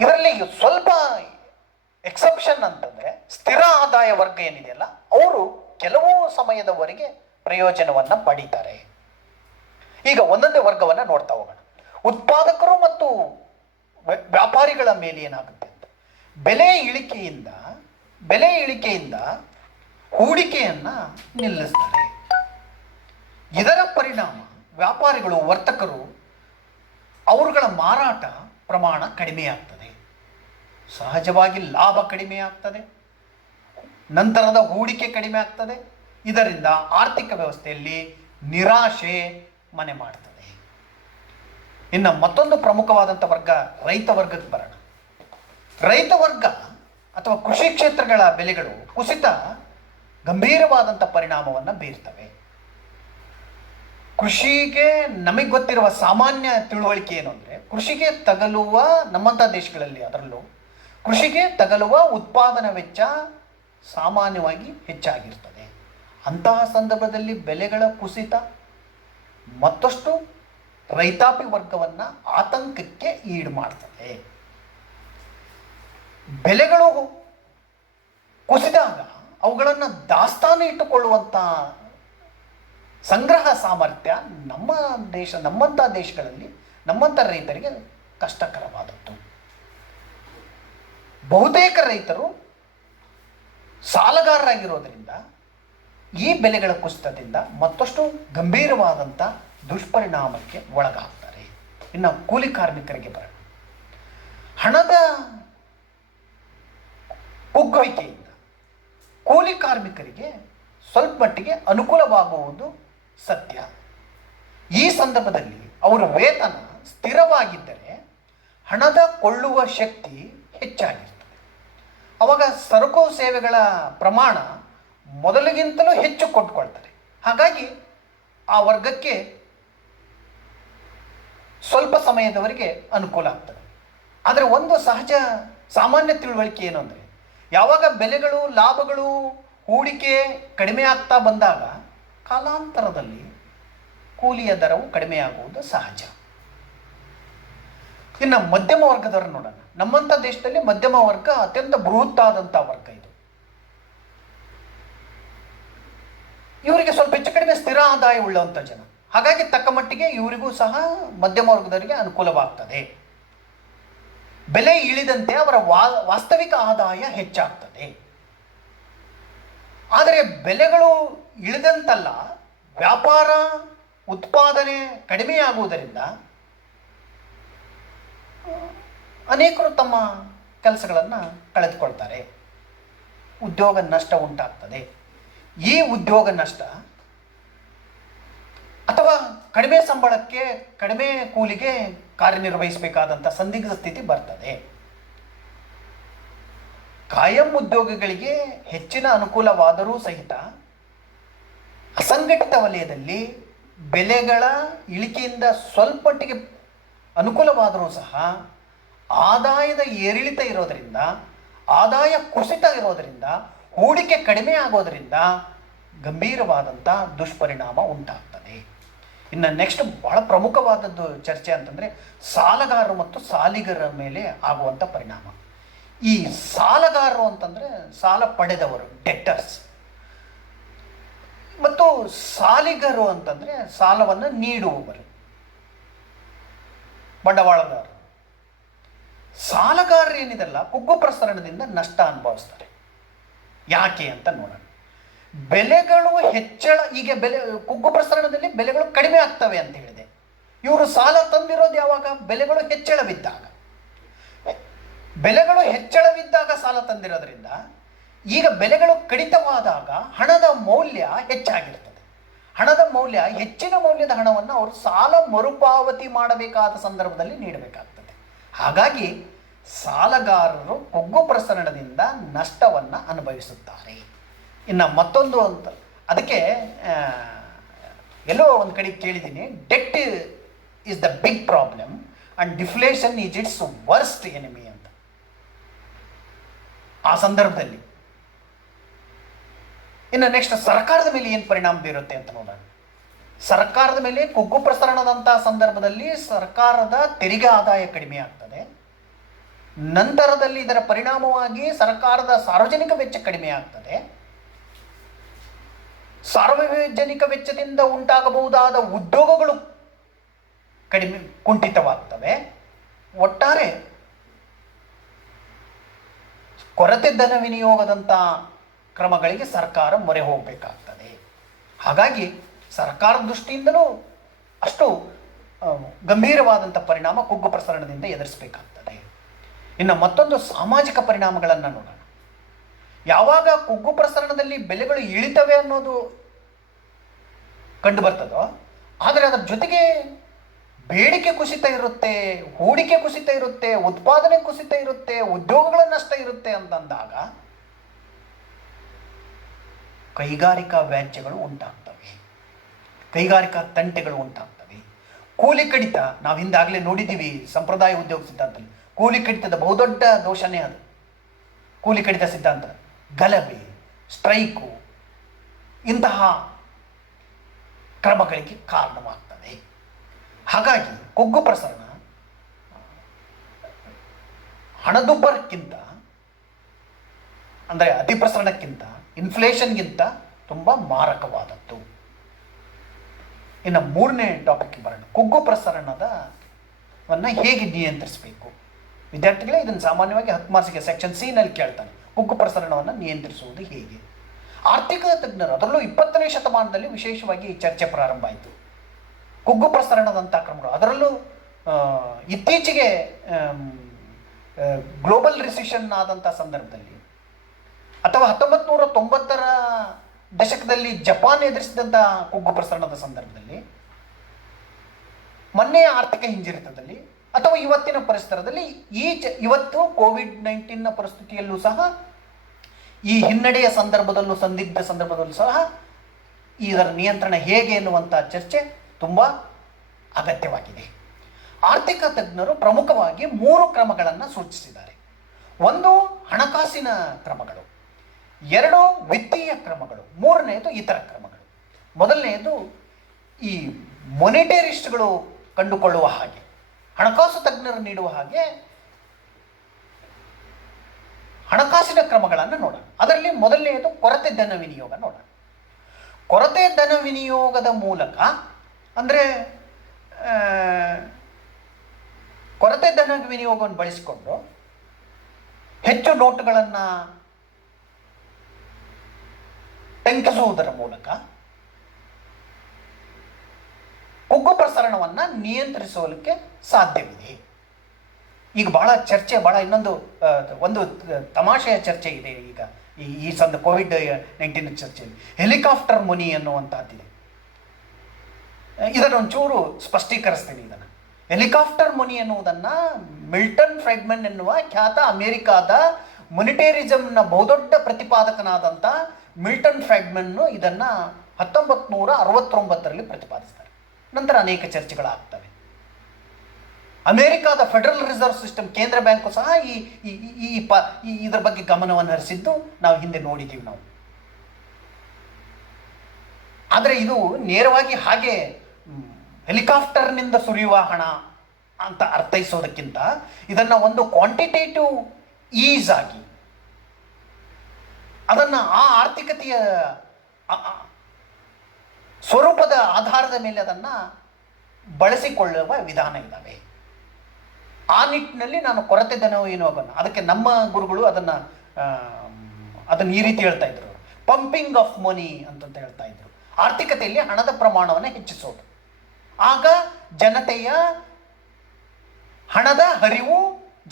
ಇದರಲ್ಲಿ ಸ್ವಲ್ಪ ಎಕ್ಸೆಪ್ಷನ್ ಅಂತಂದ್ರೆ ಸ್ಥಿರ ಆದಾಯ ವರ್ಗ ಏನಿದೆಯಲ್ಲ ಅವರು ಕೆಲವು ಸಮಯದವರೆಗೆ ಪ್ರಯೋಜನವನ್ನು ಪಡೀತಾರೆ. ಈಗ ಒಂದೊಂದೇ ವರ್ಗವನ್ನು ನೋಡ್ತಾ ಹೋಗೋಣ. ಉತ್ಪಾದಕರು ಮತ್ತು ವ್ಯಾಪಾರಿಗಳ ಮೇಲೆ ಏನಾಗುತ್ತೆ ಅಂತ. ಬೆಲೆ ಇಳಿಕೆಯಿಂದ ಬೆಲೆ ಇಳಿಕೆಯಿಂದ ಹೂಡಿಕೆಯನ್ನು ನಿಲ್ಲಿಸ್ತಾರೆ. ಇದರ ಪರಿಣಾಮ ವ್ಯಾಪಾರಿಗಳು, ವರ್ತಕರು, ಅವರುಗಳ ಮಾರಾಟ ಪ್ರಮಾಣ ಕಡಿಮೆಯಾಗ್ತದೆ. ಸಹಜವಾಗಿ ಲಾಭ ಕಡಿಮೆ ಆಗ್ತದೆ, ನಂತರದ ಹೂಡಿಕೆ ಕಡಿಮೆ ಆಗ್ತದೆ. ಇದರಿಂದ ಆರ್ಥಿಕ ವ್ಯವಸ್ಥೆಯಲ್ಲಿ ನಿರಾಶೆ ಮನೆ ಮಾಡ್ತದೆ. ಇನ್ನು ಮತ್ತೊಂದು ಪ್ರಮುಖವಾದಂಥ ವರ್ಗ ರೈತ ವರ್ಗಕ್ಕೆ ಬರೋಣ. ರೈತ ವರ್ಗ ಅಥವಾ ಕೃಷಿ ಕ್ಷೇತ್ರಗಳ ಬೆಲೆಗಳು ಕುಸಿತ ಗಂಭೀರವಾದಂಥ ಪರಿಣಾಮವನ್ನು ಬೀರ್ತವೆ. ಕೃಷಿಗೆ ನಮಗೆ ಗೊತ್ತಿರುವ ಸಾಮಾನ್ಯ ತಿಳುವಳಿಕೆ ಏನು ಅಂದರೆ, ಕೃಷಿಗೆ ತಗಲುವ ನಮ್ಮಂಥ ದೇಶಗಳಲ್ಲಿ, ಅದರಲ್ಲೂ ಕೃಷಿಗೆ ತಗಲುವ ಉತ್ಪಾದನಾ ವೆಚ್ಚ ಸಾಮಾನ್ಯವಾಗಿ ಹೆಚ್ಚಾಗಿರ್ತದೆ. ಅಂತಹ ಸಂದರ್ಭದಲ್ಲಿ ಬೆಲೆಗಳ ಕುಸಿತ ಮತ್ತಷ್ಟು ರೈತಾಪಿ ವರ್ಗವನ್ನು ಆತಂಕಕ್ಕೆ ಈಡು ಮಾಡ್ತದೆ. ಬೆಲೆಗಳು ಕುಸಿದಾಗ ಅವುಗಳನ್ನು ದಾಸ್ತಾನು ಇಟ್ಟುಕೊಳ್ಳುವಂಥ ಸಂಗ್ರಹ ಸಾಮರ್ಥ್ಯ ನಮ್ಮಂಥ ದೇಶಗಳಲ್ಲಿ ನಮ್ಮಂಥ ರೈತರಿಗೆ ಕಷ್ಟಕರವಾದದ್ದು. ಬಹುತೇಕ ರೈತರು ಸಾಲಗಾರರಾಗಿರೋದ್ರಿಂದ ಈ ಬೆಲೆಗಳ ಕುಸಿತದಿಂದ ಮತ್ತಷ್ಟು ಗಂಭೀರವಾದಂಥ ದುಷ್ಪರಿಣಾಮಕ್ಕೆ ಒಳಗಾಗ್ತಾರೆ. ಇನ್ನು ಕೂಲಿ ಕಾರ್ಮಿಕರಿಗೆ ಬರೋಣ. ಹಣದ ಕುಗ್ಗುವಿಕೆಯಿಂದ ಕೂಲಿ ಕಾರ್ಮಿಕರಿಗೆ ಸ್ವಲ್ಪ ಮಟ್ಟಿಗೆ ಅನುಕೂಲವಾಗುವುದು ಸತ್ಯ. ಈ ಸಂದರ್ಭದಲ್ಲಿ ಅವರ ವೇತನ ಸ್ಥಿರವಾಗಿದ್ದರೆ ಹಣದ ಕೊಳ್ಳುವ ಶಕ್ತಿ ಹೆಚ್ಚಾಗಿರ್ತದೆ. ಅವಾಗ ಸರಕು ಸೇವೆಗಳ ಪ್ರಮಾಣ ಮೊದಲಿಗಿಂತಲೂ ಹೆಚ್ಚು ಕೊಟ್ಕೊಳ್ತಾರೆ. ಹಾಗಾಗಿ ಆ ವರ್ಗಕ್ಕೆ ಸ್ವಲ್ಪ ಸಮಯದವರೆಗೆ ಅನುಕೂಲ ಆಗ್ತದೆ. ಆದರೆ ಒಂದು ಸಾಮಾನ್ಯ ತಿಳುವಳಿಕೆ ಏನು ಅಂದರೆ, ಯಾವಾಗ ಬೆಲೆಗಳು, ಲಾಭಗಳು, ಹೂಡಿಕೆ ಕಡಿಮೆ ಆಗ್ತಾ ಬಂದಾಗ ಕಾಲಾಂತರದಲ್ಲಿ ಕೂಲಿಯ ದರವು ಕಡಿಮೆಯಾಗುವುದು ಸಹಜ. ಇನ್ನು ಮಧ್ಯಮ ವರ್ಗದವರು ನೋಡೋಣ. ನಮ್ಮಂಥ ದೇಶದಲ್ಲಿ ಮಧ್ಯಮ ವರ್ಗ ಅತ್ಯಂತ ಬೃಹತ್ತಾದಂಥ ವರ್ಗ ಇದು. ಇವರಿಗೆ ಸ್ವಲ್ಪ ಹೆಚ್ಚು ಕಡಿಮೆ ಸ್ಥಿರ ಆದಾಯ ಉಳ್ಳಂಥ ಜನ. ಹಾಗಾಗಿ ತಕ್ಕ ಮಟ್ಟಿಗೆ ಇವರಿಗೂ ಸಹ ಮಧ್ಯಮ ವರ್ಗದವರಿಗೆ ಅನುಕೂಲವಾಗ್ತದೆ. ಬೆಲೆ ಇಳಿದಂತೆ ಅವರ ವಾಸ್ತವಿಕ ಆದಾಯ ಹೆಚ್ಚಾಗ್ತದೆ. ಆದರೆ ಬೆಲೆಗಳು ಇಳಿದಂತಲ್ಲ, ವ್ಯಾಪಾರ ಉತ್ಪಾದನೆ ಕಡಿಮೆಯಾಗುವುದರಿಂದ ಅನೇಕರು ತಮ್ಮ ಕೆಲಸಗಳನ್ನು ಕಳೆದುಕೊಳ್ತಾರೆ. ಉದ್ಯೋಗ ನಷ್ಟ ಉಂಟಾಗ್ತದೆ. ಈ ಉದ್ಯೋಗ ನಷ್ಟ ಅಥವಾ ಕಡಿಮೆ ಸಂಬಳಕ್ಕೆ, ಕಡಿಮೆ ಕೂಲಿಗೆ ಕಾರ್ಯನಿರ್ವಹಿಸಬೇಕಾದಂಥ ಸಂದಿಗ್ಧ ಸ್ಥಿತಿ ಬರ್ತದೆ. ಕಾಯಂ ಉದ್ಯೋಗಿಗಳಿಗೆ ಹೆಚ್ಚಿನ ಅನುಕೂಲವಾದರೂ ಸಹಿತ ಅಸಂಘಟಿತ ವಲಯದಲ್ಲಿ ಬೆಲೆಗಳ ಇಳಿಕೆಯಿಂದ ಸ್ವಲ್ಪ ಮಟ್ಟಿಗೆ ಅನುಕೂಲವಾದರೂ ಸಹ ಆದಾಯದ ಏರಿಳಿತ ಇರೋದರಿಂದ, ಆದಾಯ ಕುಸಿತ ಇರೋದರಿಂದ, ಹೂಡಿಕೆ ಕಡಿಮೆ ಆಗೋದರಿಂದ ಗಂಭೀರವಾದಂಥ ದುಷ್ಪರಿಣಾಮ ಉಂಟಾಗ್ತದೆ. ಇನ್ನು ನೆಕ್ಸ್ಟ್ ಬಹಳ ಪ್ರಮುಖವಾದದ್ದು ಚರ್ಚೆ ಅಂತಂದರೆ ಸಾಲಗಾರರು ಮತ್ತು ಸಾಲಿಗರ ಮೇಲೆ ಆಗುವಂಥ ಪರಿಣಾಮ. ಈ ಸಾಲಗಾರರು ಅಂತಂದರೆ ಸಾಲ ಪಡೆದವರು, ಡೆಟ್ಟರ್ಸ್, ಮತ್ತು ಸಾಲಿಗರು ಅಂತಂದರೆ ಸಾಲವನ್ನು ನೀಡುವವರು, ಬಂಡವಾಳಗಾರರು. ಸಾಲಗಾರರು ಏನಿದೆಲ್ಲ ಕುಗ್ಗು ಪ್ರಸರಣದಿಂದ ನಷ್ಟ ಅನುಭವಿಸ್ತಾರೆ. ಯಾಕೆ ಅಂತ ನೋಡೋಣ. ಬೆಲೆಗಳು ಹೆಚ್ಚಳ, ಈಗ ಕುಗ್ಗು ಪ್ರಸರಣದಲ್ಲಿ ಬೆಲೆಗಳು ಕಡಿಮೆ ಆಗ್ತವೆ ಅಂತ ಹೇಳಿದೆ. ಇವರು ಸಾಲ ತಂದಿರೋದು ಯಾವಾಗ? ಬೆಲೆಗಳು ಹೆಚ್ಚಳವಿದ್ದಾಗ. ಬೆಲೆಗಳು ಹೆಚ್ಚಳವಿದ್ದಾಗ ಸಾಲ ತಂದಿರೋದ್ರಿಂದ ಈಗ ಬೆಲೆಗಳು ಕಡಿತವಾದಾಗ ಹಣದ ಮೌಲ್ಯ ಹೆಚ್ಚಾಗಿರ್ತದೆ. ಹಣದ ಮೌಲ್ಯ, ಹೆಚ್ಚಿನ ಮೌಲ್ಯದ ಹಣವನ್ನು ಅವರು ಸಾಲ ಮರುಪಾವತಿ ಮಾಡಬೇಕಾದ ಸಂದರ್ಭದಲ್ಲಿ ನೀಡಬೇಕಾಗ್ತದೆ. ಹಾಗಾಗಿ ಸಾಲಗಾರರು ಕುಗ್ಗು ಪ್ರಸರಣದಿಂದ ನಷ್ಟವನ್ನು ಅನುಭವಿಸುತ್ತಾರೆ. ಇನ್ನು ಮತ್ತೊಂದು ಅಂತ, ಅದಕ್ಕೆ ಎಲ್ಲೋ ಒಂದು ಕಡೆ ಕೇಳಿದ್ದೀನಿ, debt is the big problem and deflation is its worst enemy ಅಂತ. ಆ ಸಂದರ್ಭದಲ್ಲಿ ಇನ್ನು ನೆಕ್ಸ್ಟ್ ಸರ್ಕಾರದ ಮೇಲೆ ಏನು ಪರಿಣಾಮ ಬೀರುತ್ತೆ ಅಂತ ನೋಡೋಣ. ಸರ್ಕಾರದ ಮೇಲೆ ಕುಗ್ಗು ಪ್ರಸರಣದಂಥ ಸಂದರ್ಭದಲ್ಲಿ ಸರ್ಕಾರದ ತೆರಿಗೆ ಆದಾಯ ಕಡಿಮೆ ಆಗ್ತದೆ. ನಂತರದಲ್ಲಿ ಇದರ ಪರಿಣಾಮವಾಗಿ ಸರ್ಕಾರದ ಸಾರ್ವಜನಿಕ ವೆಚ್ಚ ಕಡಿಮೆ ಆಗ್ತದೆ. ಸಾರ್ವಜನಿಕ ವೆಚ್ಚದಿಂದ ಉಂಟಾಗಬಹುದಾದ ಉದ್ಯೋಗಗಳು ಕುಂಠಿತವಾಗ್ತವೆ. ಒಟ್ಟಾರೆ ಕೊರತೆ ಧನ ವಿನಿಯೋಗದಂಥ ಕ್ರಮಗಳಿಗೆ ಸರ್ಕಾರ ಮೊರೆ ಹೋಗಬೇಕಾಗ್ತದೆ. ಹಾಗಾಗಿ ಸರ್ಕಾರದ ದೃಷ್ಟಿಯಿಂದಲೂ ಅಷ್ಟು ಗಂಭೀರವಾದಂಥ ಪರಿಣಾಮ ಕುಗ್ಗು ಪ್ರಸರಣದಿಂದ ಎದುರಿಸಬೇಕಾಗ್ತದೆ. ಇನ್ನು ಮತ್ತೊಂದು ಸಾಮಾಜಿಕ ಪರಿಣಾಮಗಳನ್ನು ನೋಡೋಣ. ಯಾವಾಗ ಕುಗ್ಗು ಪ್ರಸರಣದಲ್ಲಿ ಬೆಲೆಗಳು ಇಳಿತವೆ ಅನ್ನೋದು ಕಂಡು ಬರ್ತದೋ, ಆದರೆ ಅದರ ಜೊತೆಗೆ ಬೇಡಿಕೆ ಕುಸಿತ ಇರುತ್ತೆ, ಹೂಡಿಕೆ ಕುಸಿತ ಇರುತ್ತೆ, ಉತ್ಪಾದನೆ ಕುಸಿತ ಇರುತ್ತೆ, ಉದ್ಯೋಗಗಳ ನಷ್ಟ ಇರುತ್ತೆ ಅಂತಂದಾಗ ಕೈಗಾರಿಕಾ ವ್ಯಾಜ್ಯಗಳು ಉಂಟಾಗ್ತವೆ, ಕೈಗಾರಿಕಾ ತಂಟೆಗಳು ಉಂಟಾಗ್ತವೆ. ಕೂಲಿ ಕಡಿತ ನಾವು ಹಿಂದಾಗಲೇ ನೋಡಿದ್ದೀವಿ. ಸಂಪ್ರದಾಯ ಉದ್ಯೋಗ ಸಿದ್ಧಾಂತದಲ್ಲಿ ಕೂಲಿ ಕಡಿತದ ಬಹುದೊಡ್ಡ ದೋಷನೇ ಅದು. ಕೂಲಿ ಕಡಿತ ಸಿದ್ಧಾಂತ ಗಲಭೆ, ಸ್ಟ್ರೈಕು ಇಂತಹ ಕ್ರಮಗಳಿಗೆ ಕಾರಣವಾಗ್ತದೆ. ಹಾಗಾಗಿ ಕುಗ್ಗು ಪ್ರಸರಣ ಹಣದುಬ್ಬರಕ್ಕಿಂತ, ಅಂದರೆ ಅತಿ ಪ್ರಸರಣಕ್ಕಿಂತ, ಇನ್ಫ್ಲೇಷನ್ಗಿಂತ ತುಂಬ ಮಾರಕವಾದದ್ದು. ಇನ್ನು ಮೂರನೇ ಟಾಪಿಕ್ಗೆ ಬರೋಣ. ಕುಗ್ಗು ಪ್ರಸರಣವನ್ನು ಹೇಗೆ ನಿಯಂತ್ರಿಸಬೇಕು? ವಿದ್ಯಾರ್ಥಿಗಳೇ, ಇದನ್ನು ಸಾಮಾನ್ಯವಾಗಿ 10 ಮಾರ್ಕ್ಸಿಗೆ ಸೆಕ್ಷನ್ ಸಿ ನಲ್ಲಿ ಕೇಳ್ತಾನೆ. ಕುಗ್ಗು ಪ್ರಸರಣವನ್ನು ನಿಯಂತ್ರಿಸುವುದು ಹೇಗೆ? ಆರ್ಥಿಕ ತಜ್ಞರು, ಅದರಲ್ಲೂ 20ನೇ ಶತಮಾನದಲ್ಲಿ ವಿಶೇಷವಾಗಿ ಈ ಚರ್ಚೆ ಪ್ರಾರಂಭ ಆಯಿತು. ಕುಗ್ಗು ಪ್ರಸರಣದಂಥ ಕ್ರಮಗಳು, ಅದರಲ್ಲೂ ಇತ್ತೀಚೆಗೆ ಗ್ಲೋಬಲ್ ರಿಸೆಷನ್ ಆದಂಥ ಸಂದರ್ಭದಲ್ಲಿ, ಅಥವಾ 1990ರ ದಶಕದಲ್ಲಿ ಜಪಾನ್ ಎದುರಿಸಿದಂಥ ಕುಗ್ಗು ಪ್ರಸರಣದ ಸಂದರ್ಭದಲ್ಲಿ, ಮೊನ್ನೆಯ ಆರ್ಥಿಕ ಹಿಂಜರಿತದಲ್ಲಿ, ಅಥವಾ ಇವತ್ತಿನ ಪರಿಸರದಲ್ಲಿ, ಇವತ್ತು ಕೋವಿಡ್-19ನ ಪರಿಸ್ಥಿತಿಯಲ್ಲೂ ಸಹ, ಈ ಹಿನ್ನಡೆಯ ಸಂದರ್ಭದಲ್ಲೂ, ಸಂದಿಗ್ಧ ಸಂದರ್ಭದಲ್ಲೂ ಸಹ ಇದರ ನಿಯಂತ್ರಣ ಹೇಗೆ ಎನ್ನುವಂಥ ಚರ್ಚೆ ತುಂಬ ಅಗತ್ಯವಾಗಿದೆ. ಆರ್ಥಿಕ ತಜ್ಞರು ಪ್ರಮುಖವಾಗಿ 3 ಕ್ರಮಗಳನ್ನು ಸೂಚಿಸಿದ್ದಾರೆ. 1 ಹಣಕಾಸಿನ ಕ್ರಮಗಳು, 2 ವಿತ್ತೀಯ ಕ್ರಮಗಳು, 3ನೇದು ಇತರ ಕ್ರಮಗಳು. ಮೊದಲನೆಯದು ಈ ಮೊನಿಟರಿಸ್ಟ್ಗಳು ಕಂಡುಕೊಳ್ಳುವ ಹಾಗೆ, ಹಣಕಾಸು ತಜ್ಞರು ನೀಡುವ ಹಾಗೆ ಹಣಕಾಸಿನ ಕ್ರಮಗಳನ್ನು ನೋಡೋಣ. ಅದರಲ್ಲಿ ಮೊದಲನೆಯದು ಕೊರತೆ ಧನ ವಿನಿಯೋಗ ನೋಡೋಣ. ಕೊರತೆ ಧನ ವಿನಿಯೋಗದ ಮೂಲಕ, ಅಂದರೆ ಕೊರತೆ ಧನ ವಿನಿಯೋಗವನ್ನು ಬಳಸಿಕೊಂಡು ಹೆಚ್ಚು ನೋಟುಗಳನ್ನು ಟಂಕಿಸುವುದರ ಮೂಲಕ ಕುಗ್ಗು ಪ್ರಸರಣವನ್ನು ನಿಯಂತ್ರಿಸಲಿಕ್ಕೆ ಸಾಧ್ಯವಿದೆ. ಈಗ ಬಹಳ ಚರ್ಚೆ, ಒಂದು ತಮಾಷೆಯ ಚರ್ಚೆ ಇದೆ ಈಗ ಈ ಕೋವಿಡ್-19 ಚರ್ಚೆಯಲ್ಲಿ. ಹೆಲಿಕಾಪ್ಟರ್ ಮನಿ ಅನ್ನುವಂಥದ್ದಿದೆ. ಇದನ್ನು ಒಂಚೂರು ಸ್ಪಷ್ಟೀಕರಿಸ್ತೀನಿ. ಇದನ್ನು ಹೆಲಿಕಾಪ್ಟರ್ ಮನಿ ಎನ್ನುವುದನ್ನು ಮಿಲ್ಟನ್ ಫ್ರೈಡ್ಮನ್ ಎನ್ನುವ ಖ್ಯಾತ ಅಮೆರಿಕಾದ ಮೊನಿಟರಿಸಮ್ನ ಬಹುದೊಡ್ಡ ಪ್ರತಿಪಾದಕನಾದಂಥ ಮಿಲ್ಟನ್ ಫ್ರೈಡ್ಮನ್ನು ಇದನ್ನು 1969ರಲ್ಲಿ ಪ್ರತಿಪಾದಿಸ್ತಾರೆ. ನಂತರ ಅನೇಕ ಚರ್ಚೆಗಳಾಗ್ತವೆ. ಅಮೆರಿಕಾದ ಫೆಡರಲ್ ರಿಸರ್ವ್ ಸಿಸ್ಟಮ್, ಕೇಂದ್ರ ಬ್ಯಾಂಕು ಸಹ ಇದರ ಬಗ್ಗೆ ಗಮನವನ್ನು ಹರಿಸಿದ್ದು ನಾವು ಹಿಂದೆ ನೋಡಿದ್ದೀವಿ ನಾವು. ಆದರೆ ಇದು ನೇರವಾಗಿ ಹಾಗೆ ಹೆಲಿಕಾಪ್ಟರ್ನಿಂದ ಸುರಿಯುವ ಹಣ ಅಂತ ಅರ್ಥೈಸೋದಕ್ಕಿಂತ, ಇದನ್ನು ಒಂದು ಕ್ವಾಂಟಿಟೇಟಿವ್ ಈಸ್ ಆಗಿ, ಅದನ್ನು ಆ ಆರ್ಥಿಕತೆಯ ಸ್ವರೂಪದ ಆಧಾರದ ಮೇಲೆ ಅದನ್ನು ಬಳಸಿಕೊಳ್ಳುವ ವಿಧಾನ ಇದ್ದಾವೆ. ಆ ನಿಟ್ಟಿನಲ್ಲಿ ನಾನು ಕೊರತೆ ಧನ ವಿನಿಯೋಗವನ್ನು, ಅದಕ್ಕೆ ನಮ್ಮ ಗುರುಗಳು ಅದನ್ನು ಈ ರೀತಿ ಹೇಳ್ತಾ ಇದ್ರು, ಪಂಪಿಂಗ್ ಆಫ್ ಮನಿ ಅಂತಂತ ಹೇಳ್ತಾ ಇದ್ರು. ಆರ್ಥಿಕತೆಯಲ್ಲಿ ಹಣದ ಪ್ರಮಾಣವನ್ನು ಹೆಚ್ಚಿಸೋದು. ಆಗ ಜನತೆಯ ಹಣದ ಹರಿವು,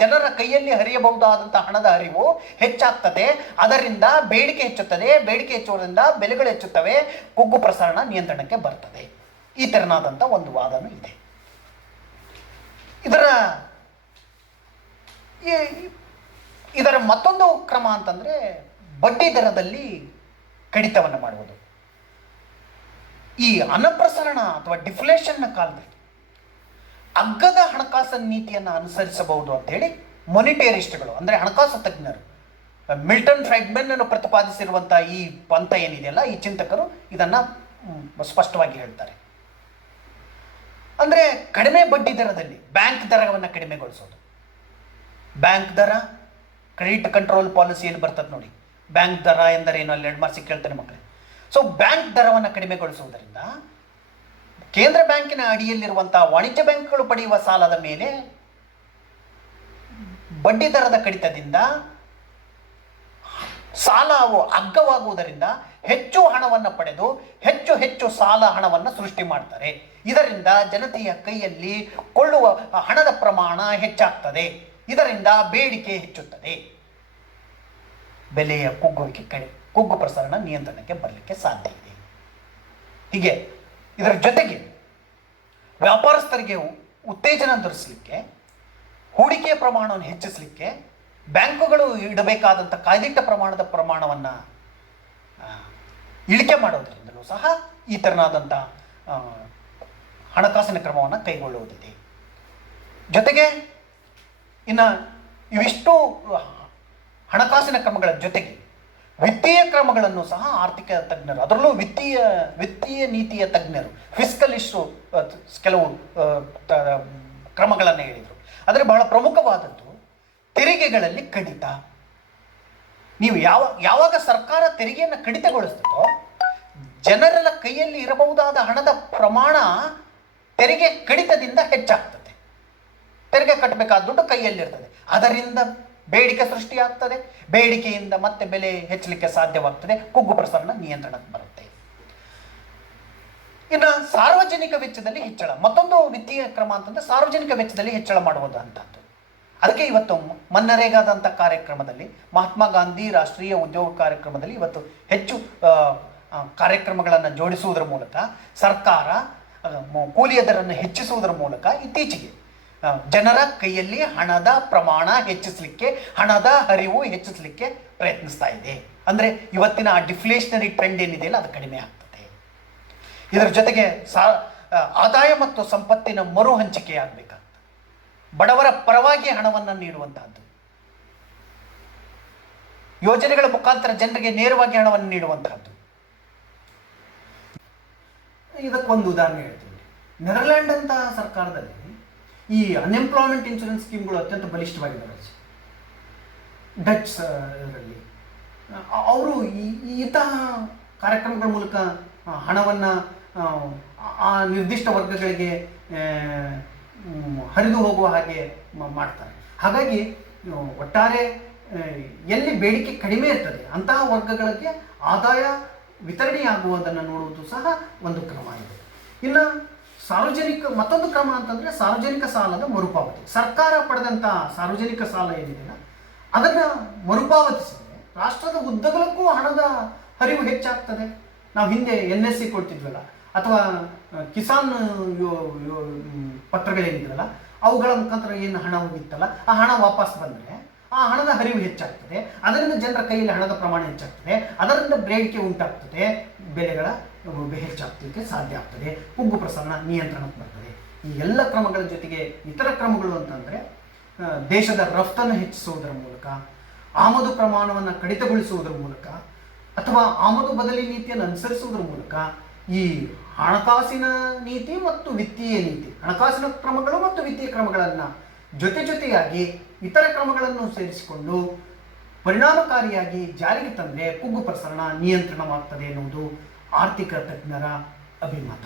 ಜನರ ಕೈಯಲ್ಲಿ ಹರಿಯಬಹುದಾದಂಥ ಹಣದ ಹರಿವು ಹೆಚ್ಚಾಗ್ತದೆ. ಅದರಿಂದ ಬೇಡಿಕೆ ಹೆಚ್ಚುತ್ತದೆ. ಬೇಡಿಕೆ ಹೆಚ್ಚುವುದರಿಂದ ಬೆಲೆಗಳು ಹೆಚ್ಚುತ್ತವೆ. ಕುಗ್ಗು ಪ್ರಸರಣ ನಿಯಂತ್ರಣಕ್ಕೆ ಬರ್ತದೆ. ಈ ತೆರನಾದಂಥ ಒಂದು ವಾದನೂ ಇದೆ. ಇದರ ಮತ್ತೊಂದು ಕ್ರಮ ಅಂತಂದರೆ ಬಡ್ಡಿ ದರದಲ್ಲಿ ಕಡಿತವನ್ನು ಮಾಡುವುದು. ಈ ಅನಪ್ರಸರಣ ಅಥವಾ ಡಿಫ್ಲೇಷನ್ನ ಕಾಲದಲ್ಲಿ ಅಗ್ಗದ ಹಣಕಾಸು ನೀತಿಯನ್ನು ಅನುಸರಿಸಬಹುದು ಅಂತೇಳಿ ಮೊನಿಟರಿಸ್ಟ್ಗಳು, ಅಂದರೆ ಹಣಕಾಸು ತಜ್ಞರು, ಮಿಲ್ಟನ್ ಫ್ರೈಡ್ಮನ್ ಅನ್ನು ಪ್ರತಿಪಾದಿಸಿರುವಂಥ ಈ ಪಂಥ ಏನಿದೆಯಲ್ಲ, ಈ ಚಿಂತಕರು ಇದನ್ನು ಸ್ಪಷ್ಟವಾಗಿ ಹೇಳ್ತಾರೆ. ಅಂದರೆ ಕಡಿಮೆ ಬಡ್ಡಿ ದರದಲ್ಲಿ ಬ್ಯಾಂಕ್ ದರವನ್ನು ಕಡಿಮೆಗೊಳಿಸೋದು. ಬ್ಯಾಂಕ್ ದರ, ಕ್ರೆಡಿಟ್ ಕಂಟ್ರೋಲ್ ಪಾಲಿಸಿ ಏನು ಬರ್ತದೆ ನೋಡಿ, ಬ್ಯಾಂಕ್ ದರ ಎಂದರೇನು, ಅಲ್ಲಿ 2 ಮಾರ್ಕ್ಸಿಗೆ ಕೇಳ್ತಾನೆ ಮಕ್ಕಳೇ. ಸೊ ಬ್ಯಾಂಕ್ ದರವನ್ನು ಕಡಿಮೆಗೊಳಿಸುವುದರಿಂದ ಕೇಂದ್ರ ಬ್ಯಾಂಕಿನ ಅಡಿಯಲ್ಲಿರುವಂಥ ವಾಣಿಜ್ಯ ಬ್ಯಾಂಕ್ಗಳು ಪಡೆಯುವ ಸಾಲದ ಮೇಲೆ ಬಡ್ಡಿ ದರದ ಕಡಿತದಿಂದ ಸಾಲವು ಅಗ್ಗವಾಗುವುದರಿಂದ ಹೆಚ್ಚು ಹಣವನ್ನು ಪಡೆದು ಹೆಚ್ಚು ಹೆಚ್ಚು ಸಾಲ ಹಣವನ್ನು ಸೃಷ್ಟಿ ಮಾಡ್ತಾರೆ. ಇದರಿಂದ ಜನತೆಯ ಕೈಯಲ್ಲಿ ಕೊಳ್ಳುವ ಹಣದ ಪ್ರಮಾಣ ಹೆಚ್ಚಾಗ್ತದೆ. ಇದರಿಂದ ಬೇಡಿಕೆ ಹೆಚ್ಚುತ್ತದೆ. ಬೆಲೆಯ ಕುಗ್ಗು ಪ್ರಸರಣ ನಿಯಂತ್ರಣಕ್ಕೆ ಬರಲಿಕ್ಕೆ ಸಾಧ್ಯ ಇದೆ. ಹೀಗೆ ಇದರ ಜೊತೆಗೆ ವ್ಯಾಪಾರಸ್ಥರಿಗೆ ಉತ್ತೇಜನ ದೊರಕಿಸಲಿಕ್ಕೆ, ಹೂಡಿಕೆಯ ಪ್ರಮಾಣವನ್ನು ಹೆಚ್ಚಿಸಲಿಕ್ಕೆ ಬ್ಯಾಂಕುಗಳು ಇಡಬೇಕಾದಂಥ ಕಾಯ್ದಿಟ್ಟ ಪ್ರಮಾಣವನ್ನು ಇಳಿಕೆ ಮಾಡೋದರಿಂದಲೂ ಸಹ ಈ ತೆರನಾದಂಥ ಹಣಕಾಸಿನ ಕ್ರಮವನ್ನು ಕೈಗೊಳ್ಳುವುದಿದೆ. ಜೊತೆಗೆ ಇನ್ನು ಇವಿಷ್ಟು ಹಣಕಾಸಿನ ಕ್ರಮಗಳ ಜೊತೆಗೆ ವಿತ್ತೀಯ ಕ್ರಮಗಳನ್ನು ಸಹ ಆರ್ಥಿಕ ತಜ್ಞರು, ಅದರಲ್ಲೂ ವಿತ್ತೀಯ ನೀತಿಯ ತಜ್ಞರು, ಫಿಸ್ಕಲಿಸ್ಟು ಕೆಲವು ಕ್ರಮಗಳನ್ನು ಹೇಳಿದರು. ಆದರೆ ಬಹಳ ಪ್ರಮುಖವಾದದ್ದು ತೆರಿಗೆಗಳಲ್ಲಿ ಕಡಿತ. ನೀವು ಯಾವಾಗ ಸರ್ಕಾರ ತೆರಿಗೆಯನ್ನು ಕಡಿತಗೊಳಿಸ್ತದೋ ಜನರ ಕೈಯಲ್ಲಿ ಇರಬಹುದಾದ ಹಣದ ಪ್ರಮಾಣ ತೆರಿಗೆ ಕಡಿತದಿಂದ ಹೆಚ್ಚಾಗ್ತದೆ. ತೆರಿಗೆ ಕಟ್ಟಬೇಕಾದ ದುಡ್ಡು ಕೈಯಲ್ಲಿರ್ತದೆ. ಅದರಿಂದ ಬೇಡಿಕೆ ಸೃಷ್ಟಿಯಾಗ್ತದೆ. ಬೇಡಿಕೆಯಿಂದ ಮತ್ತೆ ಬೆಲೆ ಹೆಚ್ಚಲಿಕ್ಕೆ ಸಾಧ್ಯವಾಗ್ತದೆ. ಕುಗ್ಗು ಪ್ರಸರಣ ನಿಯಂತ್ರಣಕ್ಕೆ ಬರುತ್ತೆ. ಇನ್ನು ಸಾರ್ವಜನಿಕ ವೆಚ್ಚದಲ್ಲಿ ಹೆಚ್ಚಳ, ಮತ್ತೊಂದು ವಿತ್ತೀಯ ಕ್ರಮ ಅಂತಂದ್ರೆ ಸಾರ್ವಜನಿಕ ವೆಚ್ಚದಲ್ಲಿ ಹೆಚ್ಚಳ ಮಾಡುವುದಂಥದ್ದು. ಅದಕ್ಕೆ ಇವತ್ತು ಮನ್ನರೇಗಾದಂಥ ಕಾರ್ಯಕ್ರಮದಲ್ಲಿ, ಮಹಾತ್ಮ ಗಾಂಧಿ ರಾಷ್ಟ್ರೀಯ ಉದ್ಯೋಗ ಕಾರ್ಯಕ್ರಮದಲ್ಲಿ ಇವತ್ತು ಹೆಚ್ಚು ಕಾರ್ಯಕ್ರಮಗಳನ್ನು ಜೋಡಿಸುವುದರ ಮೂಲಕ ಸರ್ಕಾರ ಕೂಲಿಯ ದರನ್ನು ಹೆಚ್ಚಿಸುವುದರ ಮೂಲಕ ಇತ್ತೀಚೆಗೆ ಜನರ ಕೈಯಲ್ಲಿ ಹಣದ ಪ್ರಮಾಣ ಹೆಚ್ಚಿಸಲಿಕ್ಕೆ, ಹಣದ ಹರಿವು ಹೆಚ್ಚಿಸಲಿಕ್ಕೆ ಪ್ರಯತ್ನಿಸ್ತಾ ಇದೆ. ಅಂದರೆ ಇವತ್ತಿನ ಆ ಡಿಫ್ಲೇಷನರಿ ಟ್ರೆಂಡ್ ಏನಿದೆಯಲ್ಲ ಅದು ಕಡಿಮೆ ಆಗ್ತದೆ. ಇದರ ಜೊತೆಗೆ ಆದಾಯ ಮತ್ತು ಸಂಪತ್ತಿನ ಮರು ಹಂಚಿಕೆ ಆಗಬೇಕಾಗ್ತದೆ. ಬಡವರ ಪರವಾಗಿ ಹಣವನ್ನು ನೀಡುವಂತಹದ್ದು, ಯೋಜನೆಗಳ ಮುಖಾಂತರ ಜನರಿಗೆ ನೇರವಾಗಿ ಹಣವನ್ನು ನೀಡುವಂತಹದ್ದು. ಇದಕ್ಕೊಂದು ಉದಾಹರಣೆ ಹೇಳ್ತೀನಿ. ನೆದರ್ಲ್ಯಾಂಡ್ ಅಂತ ಸರ್ಕಾರದಲ್ಲಿ ಈ ಅನ್ಎಂಪ್ಲಾಯ್ಮೆಂಟ್ ಇನ್ಶೂರೆನ್ಸ್ ಸ್ಕೀಮ್ಗಳು ಅತ್ಯಂತ ಬಲಿಷ್ಠವಾಗಿದ್ದಾವೆ. ಡಚ್ ಇದರಲ್ಲಿ ಅವರು ಇಂತಹ ಕಾರ್ಯಕ್ರಮಗಳ ಮೂಲಕ ಹಣವನ್ನು ಆ ನಿರ್ದಿಷ್ಟ ವರ್ಗಗಳಿಗೆ ಹರಿದು ಹೋಗುವ ಹಾಗೆ ಮಾಡ್ತಾರೆ. ಹಾಗಾಗಿ ಒಟ್ಟಾರೆ ಎಲ್ಲಿ ಬೇಡಿಕೆ ಕಡಿಮೆ ಇರ್ತದೆ ಅಂತಹ ವರ್ಗಗಳಿಗೆ ಆದಾಯ ವಿತರಣೆಯಾಗುವುದನ್ನು ನೋಡುವುದು ಸಹ ಒಂದು ಕ್ರಮ ಇದೆ. ಇನ್ನು ಮತ್ತೊಂದು ಕ್ರಮ ಅಂತಂದರೆ ಸಾರ್ವಜನಿಕ ಸಾಲದ ಮರುಪಾವತಿ. ಸರ್ಕಾರ ಪಡೆದಂಥ ಸಾರ್ವಜನಿಕ ಸಾಲ ಏನಿದೆಯಲ್ಲ ಅದನ್ನು ಮರುಪಾವತಿಸಿದರೆ ರಾಷ್ಟ್ರದ ಉದ್ದಗಲಕ್ಕೂ ಹಣದ ಹರಿವು ಹೆಚ್ಚಾಗ್ತದೆ. ನಾವು ಹಿಂದೆ NSC ಕೊಡ್ತಿದ್ವಲ್ಲ, ಅಥವಾ ಕಿಸಾನ್ ಪತ್ರಗಳೇನಿದ್ವಲ್ಲ ಅವುಗಳ ಮುಖಾಂತರ ಏನು ಹಣ ಹೋಗಿತ್ತಲ್ಲ ಆ ಹಣ ವಾಪಸ್ ಬಂದರೆ ಆ ಹಣದ ಹರಿವು ಹೆಚ್ಚಾಗ್ತದೆ. ಅದರಿಂದ ಜನರ ಕೈಯಲ್ಲಿ ಹಣದ ಪ್ರಮಾಣ ಹೆಚ್ಚಾಗ್ತದೆ. ಅದರಿಂದ ಬೇಡಿಕೆ ಉಂಟಾಗ್ತದೆ. ಬೆಲೆಗಳ ಹೆಚ್ಚಾಗ್ತಲಿಕ್ಕೆ ಸಾಧ್ಯ ಆಗ್ತದೆ. ಕುಗ್ಗು ಪ್ರಸರಣ ನಿಯಂತ್ರಣಕ್ಕೆ ಬರ್ತದೆ. ಈ ಎಲ್ಲ ಕ್ರಮಗಳ ಜೊತೆಗೆ ಇತರ ಕ್ರಮಗಳು ಅಂತಂದರೆ ದೇಶದ ರಫ್ತನ್ನು ಹೆಚ್ಚಿಸುವುದರ ಮೂಲಕ, ಆಮದು ಪ್ರಮಾಣವನ್ನು ಕಡಿತಗೊಳಿಸುವುದರ ಮೂಲಕ, ಅಥವಾ ಆಮದು ಬದಲಿ ನೀತಿಯನ್ನು ಅನುಸರಿಸುವುದರ ಮೂಲಕ ಈ ಹಣಕಾಸಿನ ನೀತಿ ಮತ್ತು ವಿತ್ತೀಯ ನೀತಿ, ಹಣಕಾಸಿನ ಕ್ರಮಗಳು ಮತ್ತು ವಿತ್ತೀಯ ಕ್ರಮಗಳನ್ನು ಜೊತೆಯಾಗಿ ಇತರ ಕ್ರಮಗಳನ್ನು ಸೇರಿಸಿಕೊಂಡು ಪರಿಣಾಮಕಾರಿಯಾಗಿ ಜಾರಿಗೆ ತಂದರೆ ಕುಗ್ಗು ಪ್ರಸರಣ ನಿಯಂತ್ರಣವಾಗ್ತದೆ ಎನ್ನುವುದು ಆರ್ಥಿಕ ತಜ್ಞರ ಅಭಿಮತ.